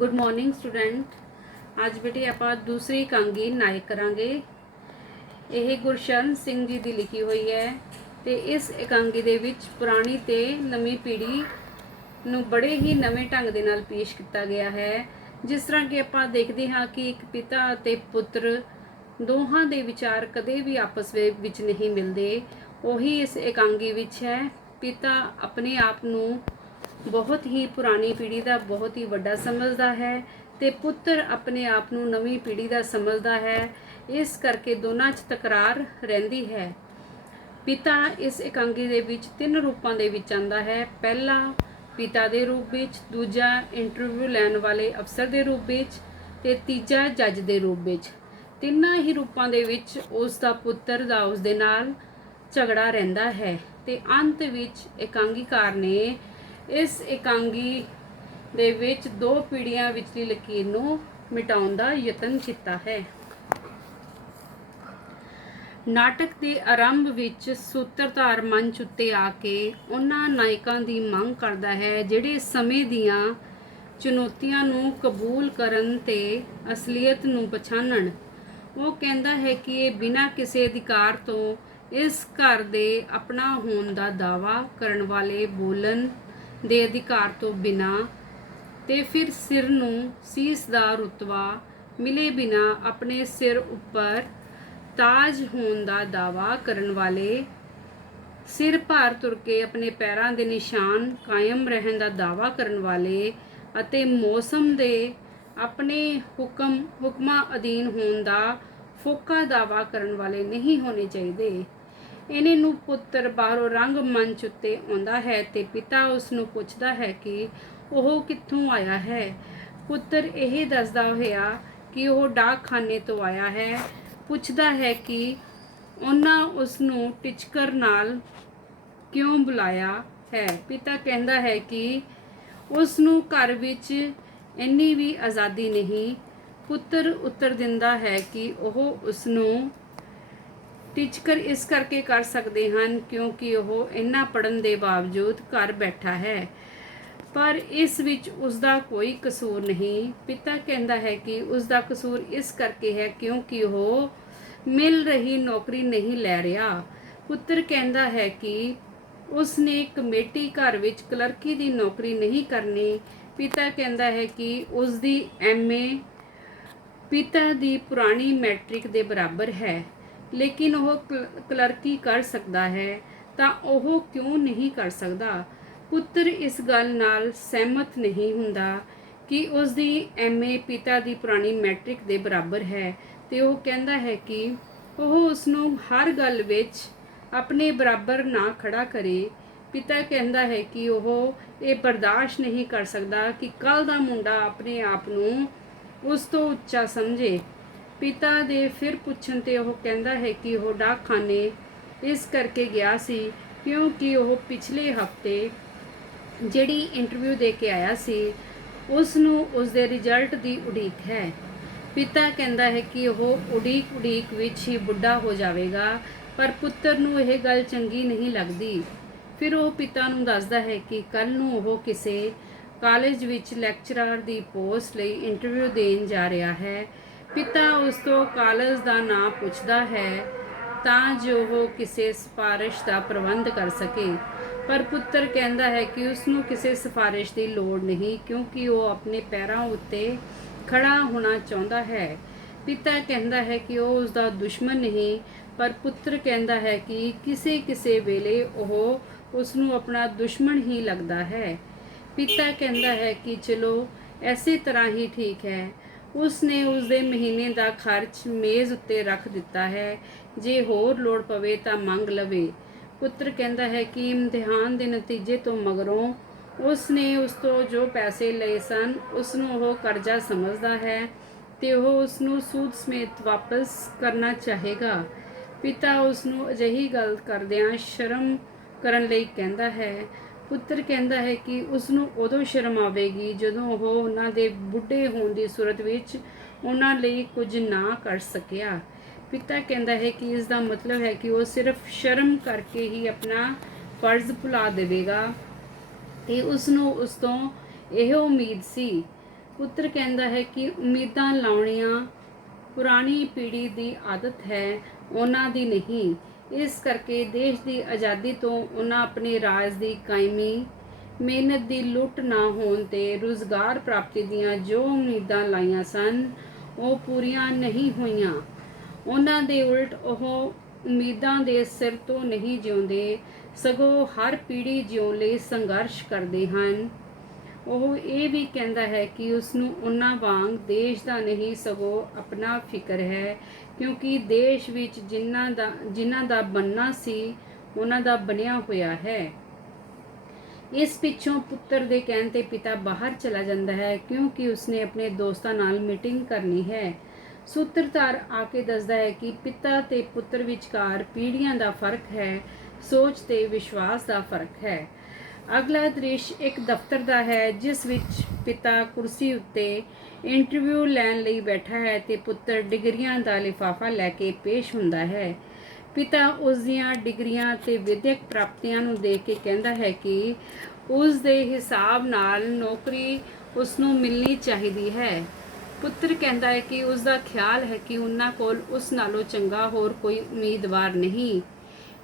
Good morning student. ਅੱਜ ਬੇਟੇ ਆਪਾਂ ਦੂਸਰੀ ਇਕਾਂਗੀ ਨਾਇਕ ਕਰਾਂਗੇ। ਇਹ ਗੁਰਸ਼ਰਨ ਸਿੰਘ ਜੀ ਦੀ ਲਿਖੀ ਹੋਈ ਹੈ ਤੇ ਇਸ ਇਕਾਂਗੀ ਦੇ ਵਿੱਚ ਪੁਰਾਣੀ ਤੇ ਨਵੀਂ ਪੀੜ੍ਹੀ ਨੂੰ ਬੜੇ ਹੀ ਨਵੇਂ ਢੰਗ ਦੇ ਨਾਲ ਪੇਸ਼ ਕੀਤਾ ਗਿਆ ਹੈ। ਜਿਸ ਤਰ੍ਹਾਂ ਕਿ ਆਪਾਂ ਦੇਖਦੇ ਹਾਂ ਕਿ ਇੱਕ ਪਿਤਾ ਅਤੇ ਪੁੱਤਰ ਦੋਹਾਂ ਦੇ ਵਿਚਾਰ ਕਦੇ ਵੀ ਆਪਸ ਵਿੱਚ ਨਹੀਂ ਮਿਲਦੇ। ਉਹੀ ਇਸ ਇਕਾਂਗੀ ਵਿੱਚ ਹੈ। ਪਿਤਾ ਆਪਣੇ ਆਪ ਨੂੰ बहुत ही पुरानी पीढ़ी का बहुत ही वड्डा समझदा है ते पुत्र अपने आप नूं नवीं पीढ़ी का समझदा है। इस करके दोनों च तकरार रहिंदी है। पिता इस इकांगी दे विच तीन रूपां दे विच आंदा है। पहला पिता दे रूप विच, दूजा इंटरव्यू लैण वाले अफसर दे रूप विच ते तीजा जज दे रूप विच। तिन्नां ही रूपां दे विच उस दा पुत्र दा उस दे नाल झगड़ा रहिंदा है ते अंत विच इकांगीकार ने इस इकांगी दे विच दो पीढ़ियां विचली लकीर नूं मिटाउण दा यतन कीता है। नाटक के आरंभ विच सूत्रधार मंच उत्ते आके उन्हां नायकां दी मंग करदा है जिहड़े समय दियां चुनौतियां नूं कबूल करन ते असलीयत नूं पछाणन। वो कहता है कि ये बिना किसी अधिकार तो इस घर दे अपना होण दा दावा करन वाले बोलन ਦੇ ਅਧਿਕਾਰ ਤੋਂ ਬਿਨਾ ਤੇ ਫਿਰ ਸਿਰ ਨੂੰ ਸੀਸ ਦਾ ਰੁਤਬਾ ਮਿਲੇ ਬਿਨਾ ਆਪਣੇ ਸਿਰ ਉੱਪਰ ਤਾਜ ਹੋਣ ਦਾ ਦਾਵਾ ਕਰਨ ਵਾਲੇ, ਸਿਰ ਭਾਰ ਤੁਰ ਕੇ ਆਪਣੇ ਪੈਰਾਂ ਦੇ ਨਿਸ਼ਾਨ ਕਾਇਮ ਰਹਿਣ ਦਾ ਦਾਵਾ ਕਰਨ ਵਾਲੇ ਅਤੇ ਮੌਸਮ ਦੇ ਆਪਣੇ ਹੁਕਮਾਂ ਅਧੀਨ ਹੋਣ ਦਾ ਫੋਕਾ ਦਾਵਾ ਕਰਨ ਵਾਲੇ ਨਹੀਂ ਹੋਣੇ ਚਾਹੀਦੇ। इन्हें नूं पुत्र बाहरों रंग मंच उत्ते आउंदा है ते पिता उसनूं पुछदा है कि ओह कित्थों आया है। पुत्र यह दसदा होया कि ओह डाकखाने तो आया है। पुछदा है कि उन्हां उसनूं टिचकर नाल क्यों बुलाया है। पिता कहंदा है कि उसनूं घर विच इन्नी भी आज़ादी नहीं। पुत्र उत्तर दिंदा है कि ओह उसनूं टीचकर इस करके कर सकते हैं क्योंकि वह इन्ना पढ़न के बावजूद घर बैठा है, पर इस विच उसका कोई कसूर नहीं। पिता कहता है कि उसका कसूर इस करके है क्योंकि वह मिल रही नौकरी नहीं लै रहा। पुत्र कहता है कि उसने कमेटी घर विच क्लर्की की नौकरी नहीं करनी। पिता कहता है कि उसकी MA पिता की पुरानी मैट्रिक के बराबर है, लेकिन वह क्लर्की कर सकता है तो वह क्यों नहीं कर सकता। पुत्र इस गल नाल सहमत नहीं हुंदा कि उसकी MA पिता की पुरानी मैट्रिक के बराबर है तो वह कहता है कि वह उसनूं हर गल विच अपने बराबर ना खड़ा करे। पिता कहता है कि वह ये बर्दाश्त नहीं कर सकता कि कल दा मुंडा अपने आप नूं उस तो उच्चा समझे। पिता दे फिर पुछण ते वह कहता है कि वह डाकखाने इस करके गया सी क्योंकि वह पिछले हफ्ते जिहड़ी इंटरव्यू दे के आया सी उसनूं उसदे रिजल्ट की उड़ीक है। पिता कहता है कि वह उड़ीक विच ही बुढ़ा हो जाएगा, पर पुत्र नूं यह गल चंगी नहीं लगती। फिर वह पिता नूं दसदा है कि कल नूं वह किसी कालेज विच लैक्चरर की पोस्ट लई इंटरव्यू देण जा रहा है। पिता उस तो कालेज का नाम पुछदा है तां जो वो किसी सिफारिश का प्रबंध कर सके, पर पुत्र कहता है कि उसनूं किसी सिफारिश की लोड़ नहीं क्योंकि वो अपने पैरों उत्ते खड़ा होना चाहता है। पिता कहता है कि वो उसका दुश्मन नहीं, पर पुत्र कहता है कि किसी किसी वेले वह उसनूं अपना दुश्मन ही लगता है। पिता कहता है कि चलो इसी तरह ही ठीक है। उसने उसके महीने का खर्च मेज़ उत्ते रख दिता है, जे होर लोड़ पवे तो मंग लवे। पुत्र कहता है कि इम्तिहान के नतीजे तो मगरों उसने उस तो जो पैसे लए सन उसनूं वह करजा समझदा है ते वह उसनूं सूद समेत वापस करना चाहेगा। पिता उसनूं अजिही गल करदिआं शर्म करन लई कहता है। पुत्र कहता है कि उसनूं उदों शर्म आवेगी जदों वह उन्हां दे बुढ़े होण दी सूरत विच उन्हां लई कुछ ना कर सकिया। पिता कहता है कि इसका मतलब है कि वह सिर्फ शर्म करके ही अपना फर्ज भुला देवेगा ते उसनूं उस तों यह उम्मीद सी। ਪੁੱਤਰ ਕਹਿੰਦਾ ਹੈ ਕਿ ਉਮੀਦਾਂ ਲਾਉਣੀਆਂ ਪੁਰਾਣੀ ਪੀੜ੍ਹੀ ਦੀ ਆਦਤ ਹੈ, ਉਹਨਾਂ ਦੀ ਨਹੀਂ। ਇਸ ਕਰਕੇ ਦੇਸ਼ ਦੀ ਆਜ਼ਾਦੀ ਤੋਂ ਉਹਨਾਂ ਆਪਣੇ ਰਾਜ ਦੀ ਕਾਇਮੀ, ਮਿਹਨਤ ਦੀ ਲੁੱਟ ਨਾ ਹੋਣ ਤੇ ਰੁਜ਼ਗਾਰ ਪ੍ਰਾਪਤੀ ਦੀਆਂ ਜੋ ਉਮੀਦਾਂ ਲਾਈਆਂ ਸਨ ਉਹ ਪੂਰੀਆਂ ਨਹੀਂ ਹੋਈਆਂ। ਉਹਨਾਂ ਦੇ ਉਲਟ ਉਹ ਉਮੀਦਾਂ ਦੇ ਸਿਰ ਤੋਂ ਨਹੀਂ ਜਿਉਂਦੇ, ਸਗੋਂ ਹਰ ਪੀੜ੍ਹੀ ਜਿਉਣ ਲਈ ਸੰਘਰਸ਼ ਕਰਦੇ ਹਨ। ਉਹ ਇਹ ਵੀ ਕਹਿੰਦਾ ਹੈ ਕਿ ਉਸ ਨੂੰ ਉਹਨਾਂ ਵਾਂਗ ਦੇਸ਼ ਦਾ ਨਹੀਂ ਸਗੋਂ ਆਪਣਾ ਫਿਕਰ ਹੈ, ਕਿਉਂਕਿ ਦੇਸ਼ ਵਿੱਚ ਜਿਨ੍ਹਾਂ ਦਾ ਬਣਨਾ ਸੀ ਉਹਨਾਂ ਦਾ ਬਣਿਆ ਹੋਇਆ ਹੈ। ਇਸ ਪਿੱਛੋਂ ਪੁੱਤਰ ਦੇ ਕਹਿਣ ਤੇ ਪਿਤਾ ਬਾਹਰ ਚਲਾ ਜਾਂਦਾ ਹੈ, ਕਿਉਂਕਿ ਉਸਨੇ ਆਪਣੇ ਦੋਸਤਾਂ ਨਾਲ ਮੀਟਿੰਗ ਕਰਨੀ ਹੈ। ਸੂਤਰਧਾਰ ਆ ਕੇ ਦੱਸਦਾ ਹੈ ਕਿ ਪਿਤਾ ਤੇ ਪੁੱਤਰ ਵਿਚਕਾਰ ਪੀੜ੍ਹੀਆਂ ਦਾ ਫਰਕ ਹੈ, ਸੋਚ ਤੇ ਵਿਸ਼ਵਾਸ ਦਾ ਫਰਕ ਹੈ। ਅਗਲਾ ਦ੍ਰਿਸ਼ ਇੱਕ ਦਫ਼ਤਰ ਦਾ ਹੈ, ਜਿਸ ਵਿੱਚ ਪਿਤਾ ਕੁਰਸੀ ਉੱਤੇ ਇੰਟਰਵਿਊ ਲੈਣ ਲਈ ਬੈਠਾ ਹੈ ਤੇ ਪੁੱਤਰ ਡਿਗਰੀਆਂ ਦਾ ਲਿਫਾਫਾ ਲੈ ਕੇ ਪੇਸ਼ ਹੁੰਦਾ ਹੈ। ਪਿਤਾ ਉਸ ਦੀਆਂ ਡਿਗਰੀਆਂ ਤੇ ਵਿਦਿਅਕ ਪ੍ਰਾਪਤੀਆਂ ਨੂੰ ਦੇਖ ਕੇ ਕਹਿੰਦਾ ਹੈ ਕਿ ਉਸ ਦੇ ਹਿਸਾਬ ਨਾਲ ਨੌਕਰੀ ਉਸ ਨੂੰ ਮਿਲਣੀ ਚਾਹੀਦੀ ਹੈ। ਪੁੱਤਰ ਕਹਿੰਦਾ ਹੈ ਕਿ ਉਸ ਦਾ ਖਿਆਲ ਹੈ ਕਿ ਉਹਨਾਂ ਕੋਲ ਉਸ ਨਾਲੋਂ ਚੰਗਾ ਹੋਰ ਕੋਈ ਉਮੀਦਵਾਰ ਨਹੀਂ।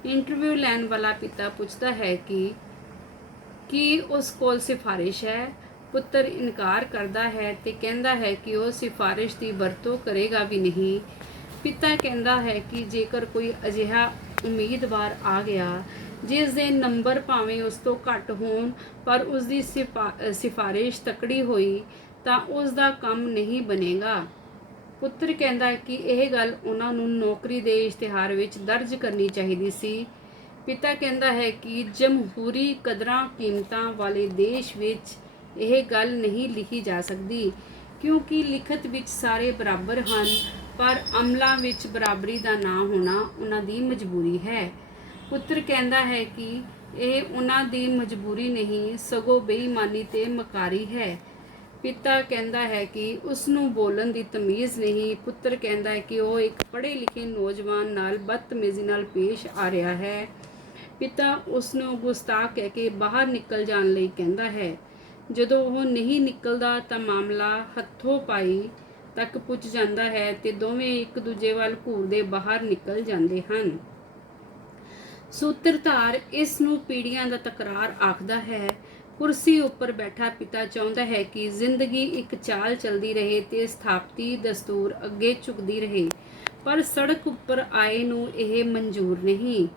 ਇੰਟਰਵਿਊ ਲੈਣ ਵਾਲਾ ਪਿਤਾ ਪੁੱਛਦਾ ਹੈ ਕਿ ਕੀ ਉਸ ਕੋਲ ਸਿਫਾਰਿਸ਼ ਹੈ। ਪੁੱਤਰ ਇਨਕਾਰ ਕਰਦਾ ਹੈ ਤੇ ਕਹਿੰਦਾ ਹੈ ਕਿ ਉਹ ਸਿਫਾਰਿਸ਼ ਦੀ ਵਰਤੋਂ ਕਰੇਗਾ ਵੀ ਨਹੀਂ। ਪਿਤਾ ਕਹਿੰਦਾ ਹੈ ਕਿ ਜੇਕਰ ਕੋਈ ਅਜਿਹਾ ਉਮੀਦਵਾਰ ਆ ਗਿਆ ਜਿਸ ਦੇ ਨੰਬਰ ਭਾਵੇਂ ਉਸ ਤੋਂ ਘੱਟ ਹੋਣ ਪਰ ਉਸ ਦੀ ਸਿਫਾਰਿਸ਼ ਤਕੜੀ ਹੋਈ ਤਾਂ ਉਸ ਦਾ ਕੰਮ ਨਹੀਂ ਬਣੇਗਾ। ਪੁੱਤਰ ਕਹਿੰਦਾ ਹੈ ਕਿ ਇਹ ਗੱਲ ਉਹਨਾਂ ਨੂੰ ਨੌਕਰੀ ਦੇ ਇਸ਼ਤਿਹਾਰ ਵਿੱਚ ਦਰਜ ਕਰਨੀ ਚਾਹੀਦੀ ਸੀ। ਪਿਤਾ ਕਹਿੰਦਾ ਹੈ ਕਿ ਜਮਹੂਰੀ ਕਦਰਾਂ ਕੀਮਤਾਂ ਵਾਲੇ ਦੇਸ਼ ਵਿੱਚ ਇਹ ਗੱਲ ਨਹੀਂ ਲਿਖੀ ਜਾ ਸਕਦੀ, ਕਿਉਂਕਿ ਲਿਖਤ ਵਿੱਚ ਸਾਰੇ ਬਰਾਬਰ ਹਨ, ਪਰ ਅਮਲਾਂ ਵਿੱਚ ਬਰਾਬਰੀ ਦਾ ਨਾ ਹੋਣਾ ਉਹਨਾਂ ਦੀ ਮਜਬੂਰੀ ਹੈ। ਪੁੱਤਰ ਕਹਿੰਦਾ ਹੈ ਕਿ ਇਹ ਉਹਨਾਂ ਦੀ ਮਜਬੂਰੀ ਨਹੀਂ, ਸਗੋਂ ਬੇਈਮਾਨੀ ਤੇ ਮਕਾਰੀ ਹੈ। ਪਿਤਾ ਕਹਿੰਦਾ ਹੈ ਕਿ ਉਸ ਨੂੰ ਬੋਲਣ ਦੀ ਤਮੀਜ਼ ਨਹੀਂ। ਪੁੱਤਰ ਕਹਿੰਦਾ ਹੈ ਕਿ ਉਹ ਇੱਕ ਪੜ੍ਹੇ ਲਿਖੇ ਨੌਜਵਾਨ ਨਾਲ ਬਦਤਮੀਜ਼ੀ ਨਾਲ ਪੇਸ਼ ਆ ਰਿਹਾ ਹੈ। ਪਿਤਾ ਉਸ ਨੂੰ ਗੁਸਤਾਖ ਕਹਿ ਕੇ ਬਾਹਰ ਨਿਕਲ ਜਾਣ ਲਈ ਕਹਿੰਦਾ ਹੈ। ਜਦੋਂ ਉਹ ਨਹੀਂ ਨਿਕਲਦਾ ਤਾਂ ਮਾਮਲਾ ਹੱਥੋਂ ਪਾਈ ਤੱਕ ਪੁੱਜ ਜਾਂਦਾ ਹੈ ਤੇ ਦੋਵੇਂ ਇੱਕ ਦੂਜੇ ਵੱਲ ਘੂਰਦੇ ਬਾਹਰ ਨਿਕਲ ਜਾਂਦੇ ਹਨ। ਸੂਤਰਧਾਰ ਇਸ ਨੂੰ ਪੀੜ੍ਹੀਆਂ ਦਾ ਤਕਰਾਰ ਆਖਦਾ ਹੈ। ਕੁਰਸੀ ਉੱਪਰ ਬੈਠਾ ਪਿਤਾ ਚਾਹੁੰਦਾ ਹੈ ਕਿ ਜ਼ਿੰਦਗੀ ਇੱਕ ਚਾਲ ਚੱਲਦੀ ਰਹੇ ਤੇ ਸਥਾਪਤੀ ਦਸਤੂਰ ਅੱਗੇ ਝੁਕਦੀ ਰਹੇ, ਪਰ ਸੜਕ ਉੱਪਰ ਆਏ ਨੂੰ ਇਹ ਮਨਜ਼ੂਰ ਨਹੀਂ।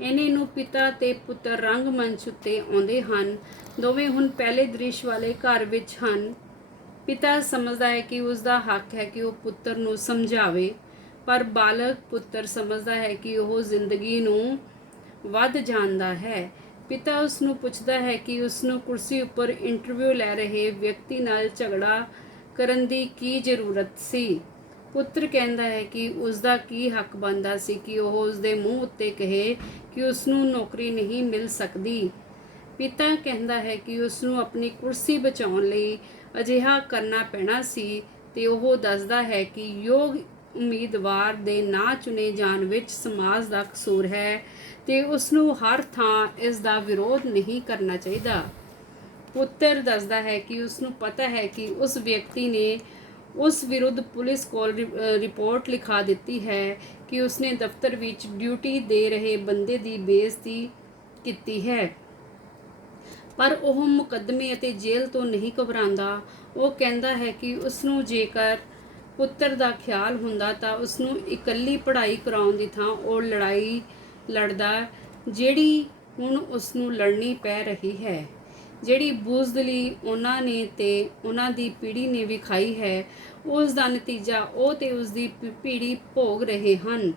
ਇਹਨੇ ਨੂੰ ਪਿਤਾ ਤੇ ਪੁੱਤਰ ਰੰਗਮੰਚ ਉੱਤੇ ਆਉਂਦੇ ਹਨ। ਦੋਵੇਂ ਹੁਣ ਪਹਿਲੇ ਦ੍ਰਿਸ਼ ਵਾਲੇ ਘਰ ਵਿੱਚ ਹਨ। ਪਿਤਾ ਸਮਝਦਾ ਹੈ ਕਿ ਉਸ ਦਾ ਹੱਕ ਹੈ ਕਿ ਉਹ ਪੁੱਤਰ ਨੂੰ ਸਮਝਾਵੇ, ਪਰ ਬਾਲਗ ਪੁੱਤਰ ਸਮਝਦਾ ਹੈ ਕਿ ਉਹ ਜ਼ਿੰਦਗੀ ਨੂੰ ਵੱਧ ਜਾਣਦਾ ਹੈ। ਪਿਤਾ ਉਸ ਨੂੰ ਪੁੱਛਦਾ ਹੈ ਕਿ ਉਸ ਨੂੰ ਕੁਰਸੀ ਉੱਪਰ ਇੰਟਰਵਿਊ ਲੈ ਰਹੇ ਵਿਅਕਤੀ ਨਾਲ ਝਗੜਾ ਕਰਨ ਦੀ ਕੀ ਜ਼ਰੂਰਤ ਸੀ। ਪੁੱਤਰ ਕਹਿੰਦਾ ਹੈ ਕਿ ਉਸ ਦਾ ਕੀ ਹੱਕ ਬਣਦਾ ਸੀ ਕਿ ਉਹ ਉਸ ਦੇ ਮੂੰਹ ਉੱਤੇ ਕਹੇ ਕਿ ਉਸ ਨੂੰ ਨੌਕਰੀ ਨਹੀਂ ਮਿਲ ਸਕਦੀ। ਪਿਤਾ ਕਹਿੰਦਾ ਹੈ ਕਿ ਉਸ ਨੂੰ ਆਪਣੀ ਕੁਰਸੀ ਬਚਾਉਣ ਲਈ ਅਜਿਹਾ ਕਰਨਾ ਪੈਣਾ ਸੀ ਤੇ ਉਹ ਦੱਸਦਾ ਹੈ ਕਿ ਯੋਗ ਉਮੀਦਵਾਰ ਦੇ ਨਾ ਚੁਣੇ ਜਾਣ ਵਿੱਚ ਸਮਾਜ ਦਾ ਕਸੂਰ ਹੈ ਤੇ ਉਸ ਨੂੰ ਹਰ ਥਾਂ ਇਸ ਦਾ ਵਿਰੋਧ ਨਹੀਂ ਕਰਨਾ ਚਾਹੀਦਾ। ਪੁੱਤਰ ਦੱਸਦਾ ਹੈ ਕਿ ਉਸ ਨੂੰ ਪਤਾ ਹੈ ਕਿ ਉਸ ਵਿਅਕਤੀ ਨੇ ਉਸ ਵਿਰੁੱਧ ਪੁਲਿਸ ਕੋਲ ਰਿਪੋਰਟ ਲਿਖਾ ਦਿੱਤੀ ਹੈ ਕਿ ਉਸਨੇ ਦਫ਼ਤਰ ਵਿੱਚ ਡਿਊਟੀ ਦੇ ਰਹੇ ਬੰਦੇ ਦੀ ਬੇਇੱਜ਼ਤੀ ਕੀਤੀ ਹੈ, ਪਰ ਉਹ ਮੁਕੱਦਮੇ ਅਤੇ ਜੇਲ੍ਹ ਤੋਂ ਨਹੀਂ ਘਬਰਾਉਂਦਾ। ਉਹ ਕਹਿੰਦਾ ਹੈ ਕਿ ਉਸ ਨੂੰ ਜੇਕਰ ਪੁੱਤਰ ਦਾ ਖਿਆਲ ਹੁੰਦਾ ਤਾਂ ਉਸ ਨੂੰ ਇਕੱਲੀ ਪੜ੍ਹਾਈ ਕਰਾਉਣ ਦੀ ਥਾਂ ਉਹ ਲੜਾਈ ਲੜਦਾ ਜਿਹੜੀ ਹੁਣ ਉਸ ਨੂੰ ਲੜਨੀ ਪੈ ਰਹੀ ਹੈ। ਜਿਹੜੀ ਬੁਜ਼ਦਿਲੀ ਉਹਨਾਂ ਨੇ ਤੇ ਉਹਨਾਂ ਦੀ ਪੀੜ੍ਹੀ ਨੇ ਵਿਖਾਈ ਹੈ, ਉਸ ਦਾ ਨਤੀਜਾ ਉਹ ਤੇ ਉਸ ਦੀ ਪੀੜ੍ਹੀ ਭੋਗ ਰਹੇ ਹਨ,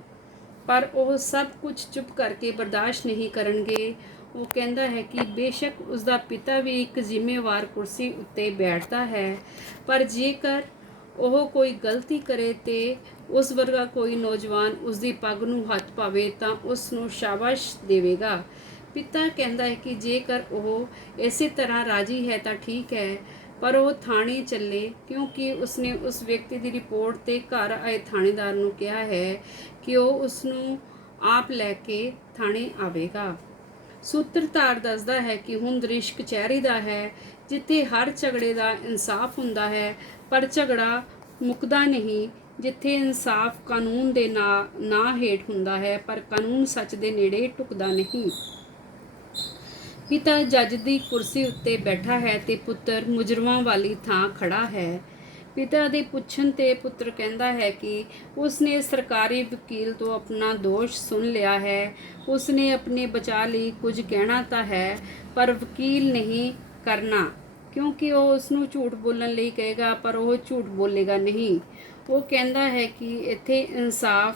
ਪਰ ਉਹ ਸਭ ਕੁਝ ਚੁੱਪ ਕਰਕੇ ਬਰਦਾਸ਼ਤ ਨਹੀਂ ਕਰਨਗੇ। ਉਹ ਕਹਿੰਦਾ ਹੈ ਕਿ ਬੇਸ਼ੱਕ ਉਸ ਦਾ ਪਿਤਾ ਵੀ ਇੱਕ ਜ਼ਿੰਮੇਵਾਰ ਕੁਰਸੀ ਉੱਤੇ ਬੈਠਦਾ ਹੈ, ਪਰ ਜੇਕਰ ਉਹ ਕੋਈ ਗਲਤੀ ਕਰੇ ਤੇ ਉਸ ਵਰਗਾ ਕੋਈ ਨੌਜਵਾਨ ਉਸ ਦੀ ਪੱਗ ਨੂੰ ਹੱਥ ਪਾਵੇ ਤਾਂ ਉਸ ਨੂੰ ਸ਼ਾਬਾਸ਼ ਦੇਵੇਗਾ। ਪਿਤਾ ਕਹਿੰਦਾ ਹੈ ਕਿ ਜੇਕਰ ਉਹ ਇਸੇ ਤਰ੍ਹਾਂ ਰਾਜੀ ਹੈ ਤਾਂ ਠੀਕ ਹੈ, ਪਰ ਉਹ ਥਾਣੇ ਚੱਲੇ, ਕਿਉਂਕਿ ਉਸਨੇ ਉਸ ਵਿਅਕਤੀ ਦੀ ਰਿਪੋਰਟ ਤੇ ਘਰ ਆਏ ਥਾਣੇਦਾਰ ਨੂੰ ਕਿਹਾ ਹੈ ਕਿ ਉਹ ਉਸ ਨੂੰ ਆਪ ਲੈ ਕੇ ਥਾਣੇ ਆਵੇਗਾ। ਸੂਤਰਧਾਰ ਦੱਸਦਾ ਹੈ ਕਿ ਹੁਣ ਦ੍ਰਿਸ਼ ਕਚਹਿਰੀ ਦਾ ਹੈ। ਜਿੱਥੇ ਹਰ ਝਗੜੇ ਦਾ ਇਨਸਾਫ ਹੁੰਦਾ ਹੈ ਪਰ ਝਗੜਾ ਮੁੱਕਦਾ ਨਹੀਂ, ਜਿੱਥੇ ਇਨਸਾਫ ਕਾਨੂੰਨ ਦੇ ਨਾਂ ਹੇਠ ਹੁੰਦਾ ਹੈ ਪਰ ਕਾਨੂੰਨ ਸੱਚ ਦੇ ਨੇੜੇ ਢੁਕਦਾ ਨਹੀਂ। ਪਿਤਾ ਜੱਜ ਦੀ ਕੁਰਸੀ ਉੱਤੇ ਬੈਠਾ ਹੈ ਤੇ ਪੁੱਤਰ ਮੁਜਰਮਾਂ ਵਾਲੀ ਥਾਂ ਖੜਾ ਹੈ। ਪਿਤਾ ਦੇ ਪੁੱਛਣ ਤੇ ਪੁੱਤਰ ਕਹਿੰਦਾ ਹੈ ਕਿ ਉਸਨੇ ਸਰਕਾਰੀ ਵਕੀਲ ਤੋਂ ਆਪਣਾ ਦੋਸ਼ ਸੁਣ ਲਿਆ ਹੈ। ਉਸਨੇ ਆਪਣੇ ਬਚਾਅ ਲਈ ਕੁਝ ਕਹਿਣਾ ਤਾਂ ਹੈ ਪਰ ਵਕੀਲ ਨਹੀਂ ਕਰਨਾ, ਕਿਉਂਕਿ ਉਹ ਉਸਨੂੰ ਝੂਠ ਬੋਲਣ ਲਈ ਕਹੇਗਾ ਪਰ ਉਹ ਝੂਠ ਬੋਲੇਗਾ ਨਹੀਂ। ਉਹ ਕਹਿੰਦਾ ਹੈ ਕਿ ਇੱਥੇ ਇਨਸਾਫ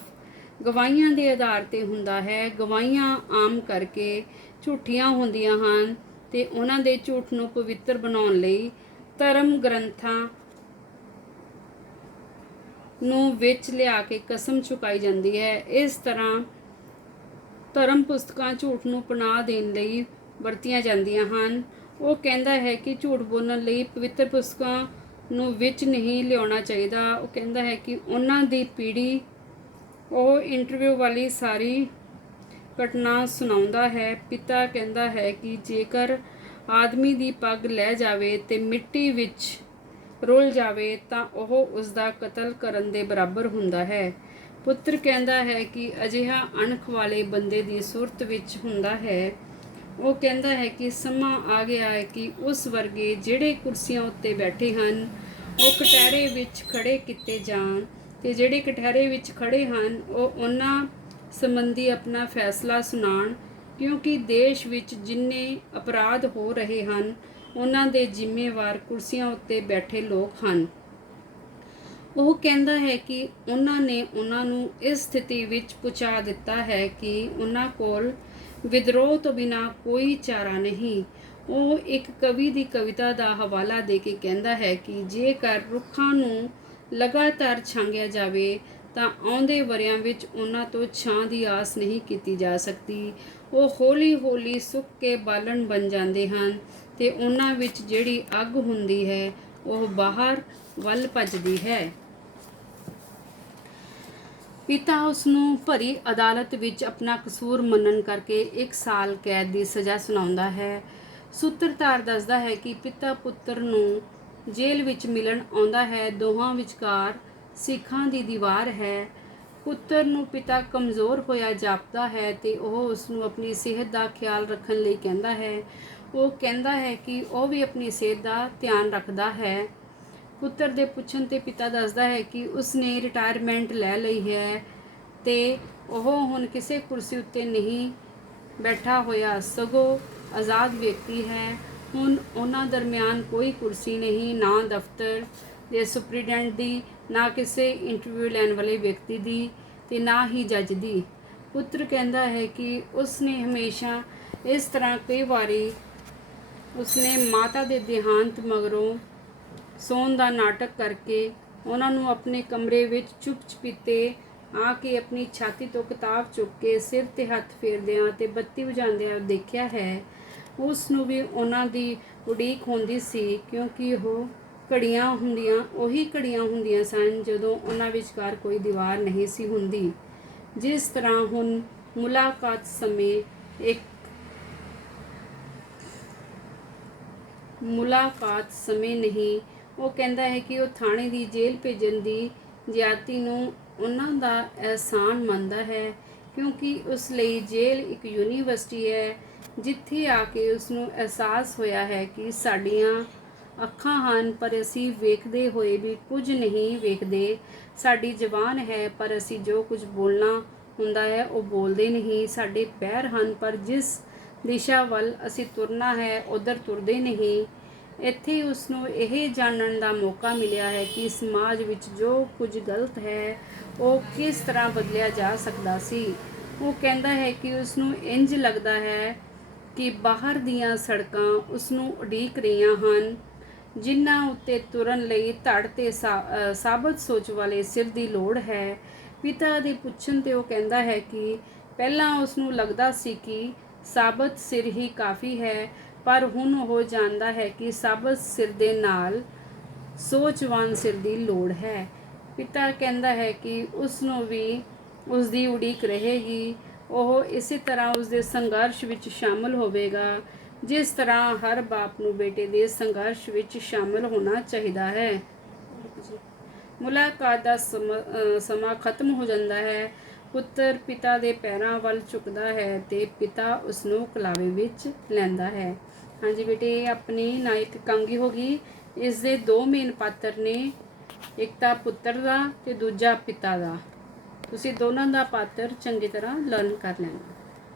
ਗਵਾਹੀਆਂ ਦੇ ਆਧਾਰ ਤੇ ਹੁੰਦਾ ਹੈ। ਗਵਾਹੀਆਂ ਆਮ ਕਰਕੇ ਝੂਠੀਆਂ ਹੁੰਦੀਆਂ ਹਨ ਤੇ ਉਹਨਾਂ ਦੇ ਝੂਠ ਨੂੰ ਪਵਿੱਤਰ ਬਣਾਉਣ ਲਈ ਧਰਮ ਗ੍ਰੰਥਾਂ ਨੂੰ ਵਿੱਚ ਲਿਆ ਕੇ ਕਸਮ ਚੁਕਾਈ ਜਾਂਦੀ ਹੈ। ਇਸ ਤਰ੍ਹਾਂ ਧਰਮ ਪੁਸਤਕਾਂ ਝੂਠ ਨੂੰ ਪਨਾਹ ਦੇਣ ਲਈ ਵਰਤੀਆਂ ਜਾਂਦੀਆਂ ਹਨ। ਉਹ ਕਹਿੰਦਾ ਹੈ ਕਿ ਝੂਠ ਬੋਲਣ ਲਈ ਪਵਿੱਤਰ ਪੁਸਤਕਾਂ ਨੂੰ ਵਿੱਚ ਨਹੀਂ ਲਿਆਉਣਾ ਚਾਹੀਦਾ। ਉਹ ਕਹਿੰਦਾ ਹੈ ਕਿ ਉਹਨਾਂ ਦੀ ਪੀੜ੍ਹੀ ਉਹ ਇੰਟਰਵਿਊ ਵਾਲੀ ਸਾਰੀ ਘਟਨਾ ਸੁਣਾਉਂਦਾ ਹੈ। ਪਿਤਾ ਕਹਿੰਦਾ ਹੈ ਕਿ ਜੇਕਰ ਆਦਮੀ ਦੀ ਪੱਗ ਲੈ ਜਾਵੇ ਤੇ ਮਿੱਟੀ ਵਿੱਚ ਰੁਲ ਜਾਵੇ ਤਾਂ ਉਹ ਉਸ ਦਾ ਕਤਲ ਕਰਨ ਦੇ ਬਰਾਬਰ ਹੁੰਦਾ ਹੈ। ਪੁੱਤਰ ਕਹਿੰਦਾ ਹੈ ਕਿ ਅਜਿਹਾ ਅਣਖ ਵਾਲੇ ਬੰਦੇ ਦੀ ਸੁਰਤ ਵਿੱਚ ਹੁੰਦਾ ਹੈ। ਉਹ ਕਹਿੰਦਾ ਹੈ ਕਿ ਸਮਾਂ ਆ ਗਿਆ ਹੈ ਕਿ ਉਸ ਵਰਗੇ ਜਿਹੜੇ ਕੁਰਸੀਆਂ ਉੱਤੇ ਬੈਠੇ ਹਨ ਉਹ ਕਟਹਿਰੇ ਵਿੱਚ ਖੜੇ ਕੀਤੇ ਜਾਣ ਤੇ ਜਿਹੜੇ ਕਟਹਿਰੇ ਵਿੱਚ ਖੜੇ ਹਨ ਉਹ ਉਹਨਾਂ ਸੰਬੰਧੀ ਆਪਣਾ ਫੈਸਲਾ ਸੁਣਾਉਣ, ਕਿਉਂਕਿ ਦੇਸ਼ ਵਿੱਚ ਜਿੰਨੇ ਅਪਰਾਧ ਹੋ ਰਹੇ ਹਨ ਉਹਨਾਂ ਦੇ ਜ਼ਿੰਮੇਵਾਰ ਕੁਰਸੀਆਂ ਉੱਤੇ ਬੈਠੇ ਲੋਕ ਹਨ। ਉਹ ਕਹਿੰਦਾ ਹੈ ਕਿ ਉਹਨਾਂ ਨੇ ਉਹਨਾਂ ਨੂੰ ਇਸ ਸਥਿਤੀ ਵਿੱਚ ਪਹੁੰਚਾ ਦਿੱਤਾ ਹੈ ਕਿ ਉਹਨਾਂ ਕੋਲ ਵਿਦਰੋਹ ਤੋਂ ਬਿਨਾਂ ਕੋਈ ਚਾਰਾ ਨਹੀਂ। ਉਹ ਇੱਕ ਕਵੀ ਦੀ ਕਵਿਤਾ ਦਾ ਹਵਾਲਾ ਦੇ ਕੇ ਕਹਿੰਦਾ ਹੈ ਕਿ ਜੇਕਰ ਰੁੱਖਾਂ ਨੂੰ ਲਗਾਤਾਰ ਛਾਂਗਿਆ ਜਾਵੇ ਤਾਂ ਆਉਂਦੇ ਵਰ੍ਹਿਆਂ ਵਿੱਚ ਉਹਨਾਂ ਤੋਂ ਛਾਂ ਦੀ ਆਸ ਨਹੀਂ ਕੀਤੀ ਜਾ ਸਕਦੀ। ਉਹ ਹੌਲੀ ਹੌਲੀ ਸੁੱਕ ਕੇ ਬਾਲਣ ਬਣ ਜਾਂਦੇ ਹਨ ਤੇ ਉਹਨਾਂ ਵਿੱਚ ਜਿਹੜੀ ਅੱਗ ਹੁੰਦੀ ਹੈ ਉਹ ਬਾਹਰ ਵੱਲ ਭੱਜਦੀ ਹੈ। ਪਿਤਾ ਉਸਨੂੰ ਭਰੀ ਅਦਾਲਤ ਵਿੱਚ ਆਪਣਾ ਕਸੂਰ ਮੰਨਣ ਕਰਕੇ 1 ਸਾਲ ਕੈਦ ਦੀ ਸਜ਼ਾ ਸੁਣਾਉਂਦਾ ਹੈ। ਸੂਤਰਧਾਰ ਦੱਸਦਾ ਹੈ ਕਿ ਪਿਤਾ ਪੁੱਤਰ ਨੂੰ ਜੇਲ੍ਹ ਵਿੱਚ ਮਿਲਣ ਆਉਂਦਾ ਹੈ। ਦੋਹਾਂ ਵਿਚਕਾਰ ਸਿੱਖਾਂ ਦੀ ਦੀਵਾਰ ਹੈ। ਪੁੱਤਰ ਨੂੰ ਪਿਤਾ ਕਮਜ਼ੋਰ ਹੋਇਆ ਜਾਪਦਾ ਹੈ ਤੇ ਉਹ ਉਸਨੂੰ ਆਪਣੀ ਸਿਹਤ ਦਾ ਖਿਆਲ ਰੱਖਣ ਲਈ ਕਹਿੰਦਾ ਹੈ। ਉਹ ਕਹਿੰਦਾ ਹੈ ਕਿ ਉਹ ਵੀ ਆਪਣੀ ਸਿਹਤ ਦਾ ਧਿਆਨ ਰੱਖਦਾ ਹੈ। ਪੁੱਤਰ ਦੇ ਪੁੱਛਣ ਤੇ ਪਿਤਾ ਦੱਸਦਾ ਹੈ ਕਿ ਉਸਨੇ ਰਿਟਾਇਰਮੈਂਟ ਲੈ ਲਈ ਹੈ ਤੇ ਉਹ ਹੁਣ ਕਿਸੇ ਕੁਰਸੀ ਉੱਤੇ ਨਹੀਂ ਬੈਠਾ ਹੋਇਆ, ਸਗੋਂ ਆਜ਼ਾਦ ਵਿਅਕਤੀ ਹੈ। ਹੁਣ ਉਹਨਾਂ ਦਰਮਿਆਨ ਕੋਈ ਕੁਰਸੀ ਨਹੀਂ, ਨਾ ਦਫ਼ਤਰ ਦੇ ਸੁਪਰੀਡੈਂਟ ਦੀ, ਨਾ ਕਿਸੇ ਇੰਟਰਵਿਊ ਲੈਣ ਵਾਲੇ ਵਿਅਕਤੀ ਦੀ ਤੇ ਨਾ ਹੀ ਜੱਜ ਦੀ। ਪੁੱਤਰ ਕਹਿੰਦਾ ਹੈ ਕਿ ਉਸਨੇ ਹਮੇਸ਼ਾ ਇਸ ਤਰ੍ਹਾਂ ਕਈ ਵਾਰੀ ਉਸਨੇ ਮਾਤਾ ਦੇ ਦੇਹਾਂਤ ਮਗਰੋਂ ਸੌਣ ਦਾ ਨਾਟਕ ਕਰਕੇ ਉਹਨਾਂ ਨੂੰ ਆਪਣੇ ਕਮਰੇ ਵਿੱਚ ਚੁੱਪ-ਚਪੀਤੇ ਆ ਕੇ ਆਪਣੀ ਛਾਤੀ ਤੋਂ ਕਿਤਾਬ ਚੁੱਕ ਕੇ ਸਿਰ ਤੇ ਹੱਥ ਫੇਰਦਿਆਂ ਤੇ ਬੱਤੀ ਬੁਝਾਉਂਦਿਆਂ ਦੇਖਿਆ ਹੈ। ਉਸ ਨੂੰ ਵੀ ਉਹਨਾਂ ਦੀ ਉਡੀਕ ਹੁੰਦੀ ਸੀ, ਕਿਉਂਕਿ ਉਹੀ ਘੜੀਆਂ ਹੁੰਦੀਆਂ ਸਨ ਜਦੋਂ ਉਹਨਾਂ ਵਿਚਕਾਰ ਕੋਈ ਦੀਵਾਰ ਨਹੀਂ ਸੀ ਹੁੰਦੀ। ਜਿਸ ਤਰ੍ਹਾਂ ਹੁਣ ਮੁਲਾਕਾਤ ਸਮੇਂ ਨਹੀਂ। ਉਹ ਕਹਿੰਦਾ ਹੈ ਕਿ ਉਹ ਥਾਣੇ ਦੀ ਜੇਲ੍ਹ ਭੇਜਣ ਦੀ ਜ਼ਿਆਦਤੀ ਨੂੰ ਉਹਨਾਂ ਦਾ ਅਹਿਸਾਨ ਮੰਨਦਾ ਹੈ, ਕਿਉਂਕਿ ਉਸ ਲਈ ਜੇਲ੍ਹ ਇੱਕ ਯੂਨੀਵਰਸਿਟੀ ਹੈ ਜਿੱਥੇ ਆ ਕੇ ਉਸਨੂੰ ਅਹਿਸਾਸ ਹੋਇਆ ਹੈ ਕਿ ਸਾਡੀਆਂ ਅੱਖਾਂ ਹਨ ਪਰ ਅਸੀਂ ਵੇਖਦੇ ਹੋਏ ਵੀ ਕੁਝ ਨਹੀਂ ਵੇਖਦੇ। ਸਾਡੀ ਜ਼ੁਬਾਨ ਹੈ ਪਰ ਅਸੀਂ ਜੋ ਕੁਝ ਬੋਲਣਾ ਹੁੰਦਾ ਹੈ ਉਹ ਬੋਲਦੇ ਨਹੀਂ। ਸਾਡੇ ਪੈਰ ਹਨ ਪਰ ਜਿਸ ਦਿਸ਼ਾ ਵੱਲ ਅਸੀਂ ਤੁਰਨਾ ਹੈ ਉੱਧਰ ਤੁਰਦੇ ਨਹੀਂ। ਇੱਥੇ ਉਸਨੂੰ ਇਹ ਜਾਣਨ ਦਾ ਮੌਕਾ ਮਿਲਿਆ ਹੈ ਕਿ ਸਮਾਜ ਵਿੱਚ ਜੋ ਕੁਝ ਗਲਤ ਹੈ ਉਹ ਕਿਸ ਤਰ੍ਹਾਂ ਬਦਲਿਆ ਜਾ ਸਕਦਾ ਸੀ। ਉਹ ਕਹਿੰਦਾ ਹੈ ਕਿ ਉਸਨੂੰ ਇੰਜ ਲੱਗਦਾ ਹੈ ਕਿ ਬਾਹਰ ਦੀਆਂ ਸੜਕਾਂ ਉਸਨੂੰ ਉਡੀਕ ਰਹੀਆਂ ਹਨ, ਜਿਨ੍ਹਾਂ ਉੱਤੇ ਤੁਰਨ ਲਈ ਧੜ ਤੇ ਸਾਬਤ ਸੋਚ ਵਾਲੇ ਸਿਰ ਦੀ ਲੋੜ ਹੈ। ਪਿਤਾ ਦੇ ਪੁੱਛਣ ਤੇ ਉਹ ਕਹਿੰਦਾ ਹੈ ਕਿ ਪਹਿਲਾਂ ਉਸਨੂੰ ਲੱਗਦਾ ਸੀ ਕਿ ਸਾਬਤ ਸਿਰ ਹੀ ਕਾਫੀ ਹੈ, ਪਰ ਹੁਣ ਉਹ ਜਾਣਦਾ ਹੈ ਕਿ ਸਾਬਤ ਸਿਰ ਦੇ ਨਾਲ ਸੋਚਵਾਨ ਸਿਰ ਦੀ ਲੋੜ ਹੈ। ਪਿਤਾ ਕਹਿੰਦਾ ਹੈ ਕਿ ਉਸਨੂੰ ਵੀ ਉਸਦੀ ਉਡੀਕ ਰਹੇਗੀ। ਉਹ ਇਸੇ ਤਰ੍ਹਾਂ ਉਸਦੇ ਸੰਘਰਸ਼ ਵਿੱਚ ਸ਼ਾਮਲ ਹੋਵੇਗਾ ਜਿਸ ਤਰ੍ਹਾਂ ਹਰ ਬਾਪ ਨੂੰ ਬੇਟੇ ਦੇ ਸੰਘਰਸ਼ ਵਿੱਚ ਸ਼ਾਮਲ ਹੋਣਾ ਚਾਹੀਦਾ ਹੈ। ਮੁਲਾਕਾਤ ਦਾ ਸਮਾਂ ਖਤਮ ਹੋ ਜਾਂਦਾ ਹੈ। ਪੁੱਤਰ ਪਿਤਾ ਦੇ ਪੈਰਾਂ ਵੱਲ ਝੁਕਦਾ ਹੈ ਤੇ ਪਿਤਾ ਉਸ ਨੂੰ ਕਲਾਵੇ ਵਿੱਚ ਲੈਂਦਾ ਹੈ। ਹਾਂਜੀ ਬੇਟੇ, ਇਹ ਆਪਣੀ ਨਾਇਕ ਇਕਾਂਗੀ ਹੋ ਗਈ। ਇਸ ਦੇ ਦੋ ਮੇਨ ਪਾਤਰ ਨੇ, ਇੱਕ ਤਾਂ ਪੁੱਤਰ ਦਾ ਤੇ ਦੂਜਾ ਪਿਤਾ ਦਾ। ਤੁਸੀਂ ਦੋਨਾਂ ਦਾ ਪਾਤਰ ਚੰਗੀ ਤਰ੍ਹਾਂ ਲਰਨ ਕਰ ਲੈਣਾ।